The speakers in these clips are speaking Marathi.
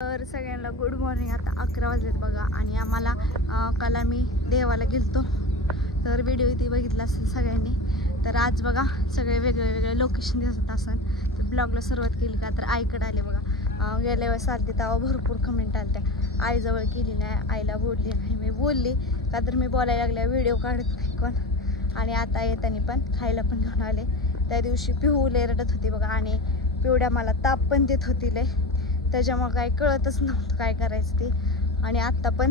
तर सगळ्यांना गुड मॉर्निंग. आता 11 वाजलेत बघा आणि आम्हाला काल आम्ही देवाला गेलतो तर व्हिडिओ इथे बघितला असेल सगळ्यांनी. तर आज बघा सगळे वेगळे वेगळे लोकेशन दिसत असेल तर ब्लॉगला सुरुवात केली का तर आईकडे आले बघा. गेल्या वेळेस आलते तेव्हा भरपूर कमेंट आल्या आईजवळ केली नाही, आईला बोलली नाही. मी बोलली का तर मी बोलायला लागल्या व्हिडिओ काढत नाही कोण. आणि आता येताना पण खायला पण घेऊन आले. त्या दिवशी पिहू लय रडत होती बघा आणि पिवड्या मला ताप पण देत होती लय, त्याच्यामुळे काय कळतच नव्हतं काय करायचं ते. आणि आत्ता पण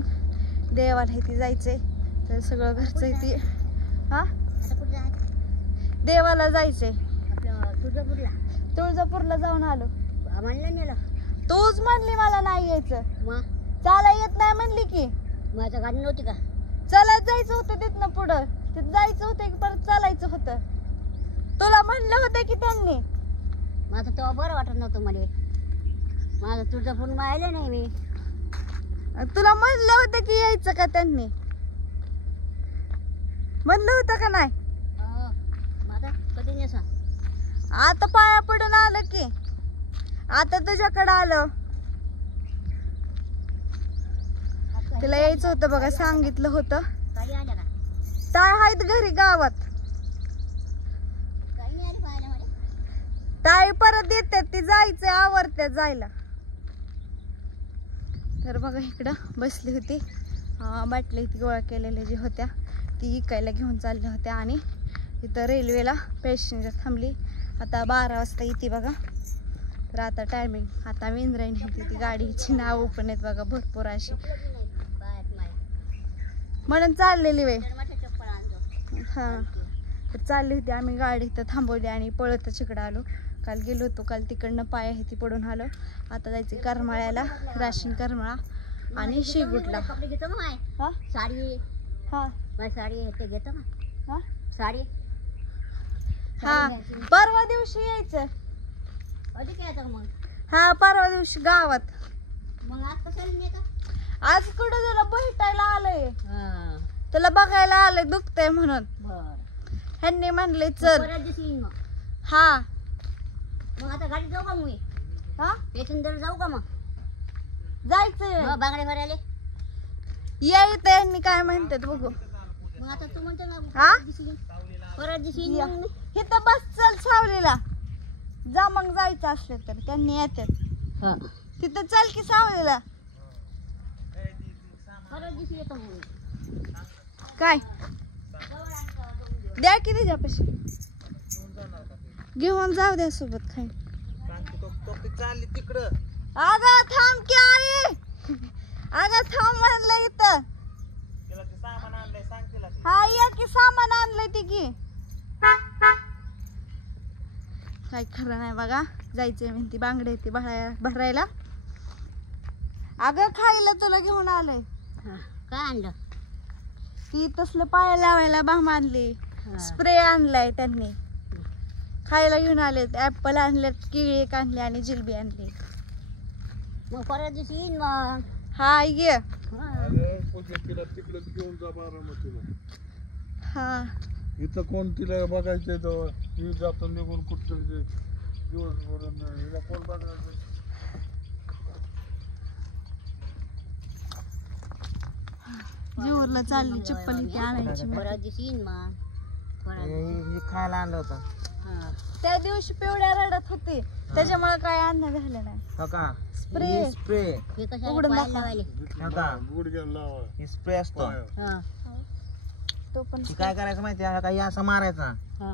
देवाला इथे जायचंय तर सगळं घरचं इथे देवाला जायचंय. तुळजापूरला जाऊन आलो. तूच म्हणली मला नाही यायचं, चाला येत नाही म्हणली की. माझ्या गाडी नव्हती का? चालत जायचं होतं तिथनं पुढं, तिथं जायचं होतं की परत चालायचं होतं. तुला म्हणलं होतं की त्यांनी. माझं तेव्हा बरं वाटत नव्हतं मला. माझं तुळजापूर माहिलं नाही मी. तुला म्हणलं होतं की यायचं का त्यांनी, म्हणलं होतं का नाही? माझा कधी नाही सांग. आता पाया पडून आलं की, आता तुझ्याकडे आलं. तिला यायचं होतं बघा, सांगितलं होतं. काही आल्या का? काय आहेत घरी गावात. काही नाही आली पाहायला मला. ताई परत येतात, ती जायचंय आवरत्यात जायला. तर बघा इकडं बसली होती, बाटल्या इथे गोळा केलेल्या जी होत्या ती इकायला घेऊन चालल्या होत्या. आणि इथं रेल्वेला पॅसेंजर थांबली. आता 12 वाजता येते बघा. तर आता टायमिंग आता मी इंद्रायणी होती. ती गाडीची नावं पण आहेत बघा भरपूर अशी, म्हणून चाललेली वे. हां तर चालली होती. आम्ही गाडी इथं थांबवली आणि पळतच इकडं आलो. काल गेलो होतो, काल तिकडनं पाय आहे ती पडून आलो. आता जायचं करमाळ्याला, राशीन करमाळा आणि शेगुटला. कपडे घेतो ना. हा साडी. हा माझी साडी ते घेतो ना. हा साडी. हा परवा दिवशी यायचं. अधिक यायचं मग. हा परवा दिवशी गावात. मग आज कसं नाही का? आज कुठं तुला भेटायला आलंय, तुला बघायला आलंय दुखतंय म्हणून. ह्यांनी म्हणले चल. परत दिवशी येईन मग. हा मग आता गाडी जाऊ का मग? हा पेशंजर जाऊ का मग? जायचंय बांगडे भरायला. यायचं यांनी काय म्हणतात बघू. मग आता तू म्हणतो ना हा परत दिवशी येईन मग. इथं बस चल सावलीला जा, मग जायचं असलं तर त्यांनी येतात. तिथं चल की सावलीला. परत दिवशी येतो मग. काय द्या की तिच्यापाशी, घेऊन जाऊ द्या सोबत खाई. चालली तिकडं. अगं थांब की आई, अगं थांब म्हणलं इथं. तिला ते सामान आणलंय सांग तिला. हा ये की सामान आणलंय ती की. काय खरं नाही बघा. जायचंय म्हणती, बांगडे ती भरायला. अगं खायला तुला घेऊन आलंय. काय आणलं? ती तसलं पाया लावायला बाम आणली, स्प्रे आणलाय त्यांनी. खायला घेऊन आलेत, ऍपल आणलेत, केळी एक आणली आणि जिलबी आणली. मग परत दिवशी येईन मग. हा ये. तिला तिकडे घेऊन जा बारामतीला. हा इथं कोण तिला बघायचंय तर ही जातो निघून कुठं दिवसभर. हिला कोण बघायचं? जीवरला चालली चप्पल इथे आणायची. परत दिवशी येईन मग. हे खायला आणलं होतं. त्या दिवशी पिवड्या रडत होती त्याच्यामुळे काय आणणं झालं नाही. का स्प्रे स्प्रे हे कशाला उघडून पाहायला दाखवा. लावायले? गुडघ्याला लावा. हे स्प्रे असतो. हा. तो पण काय करायचं माहिती आहे का? असं मारायचा. हा.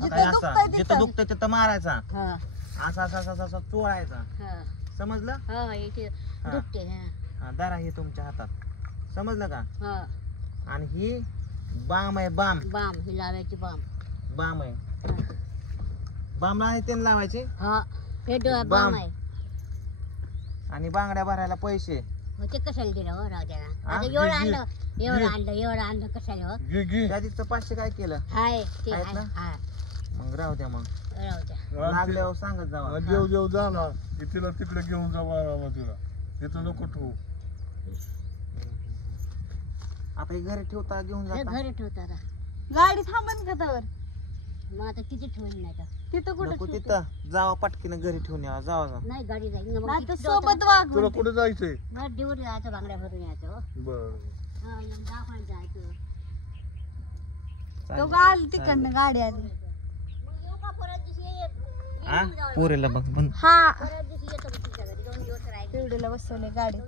जिथं दुखतंय जिथं तिथं. दुखतंय तिथं मारायचा. हा. असा असा असा असा चोळायचा. हा. समजलं? हा. इथे दुखते. हा. दारा हे तुमच्या हातात. समजलं का? हा. आणि ही बाम आहे. बाम बाम ही लावायची बाम. बाम आहे. बाम आहे ते लावायचे. हा. हे बाम. बाम आहे. आणि बांगड्या भरायला पैसे. ते कशाला दिलं हो? राहू द्या ना. हा? आता एवढं आणलं, एवढं आणलं कशाला हो? त्या दिवशी 500 काय केलं? हाय ते आहेत आहे. ना? हा. मग राहू द्या. मग राहू द्या. लागल्यावर सांगत जावा. जेव जेव जा ना, तिला तिकडे घेऊन जा बारामतीला. तिथं नको ठेवू. आता हे घरी ठेवता घेऊन हे जाता. घरी ठेवता आता. गाडी थांबन का त्यावर. मग आता किती ठेवून नाही तर. तिथं कुठं नको ठेवते? तिथं जावा पटकीनं घरी ठेवून यावं जावा जा नाही गाडी जाईल ना मग नाही तर किती सोबत वाघ तुला म्हणते. कुठे जायचंय मग दिवस जायचं बांगड्या भरून यायचं हो. बर हा, मग दवाखान्यात जायचं तो का आली तिकडनं गाडी आली मग येऊ का परत दिवशी पोरेला बघ पण हा परत दिवशी येतो मग तुमच्या घरी 2 दिवस राहायचं पिवडीला बसवले गाडीत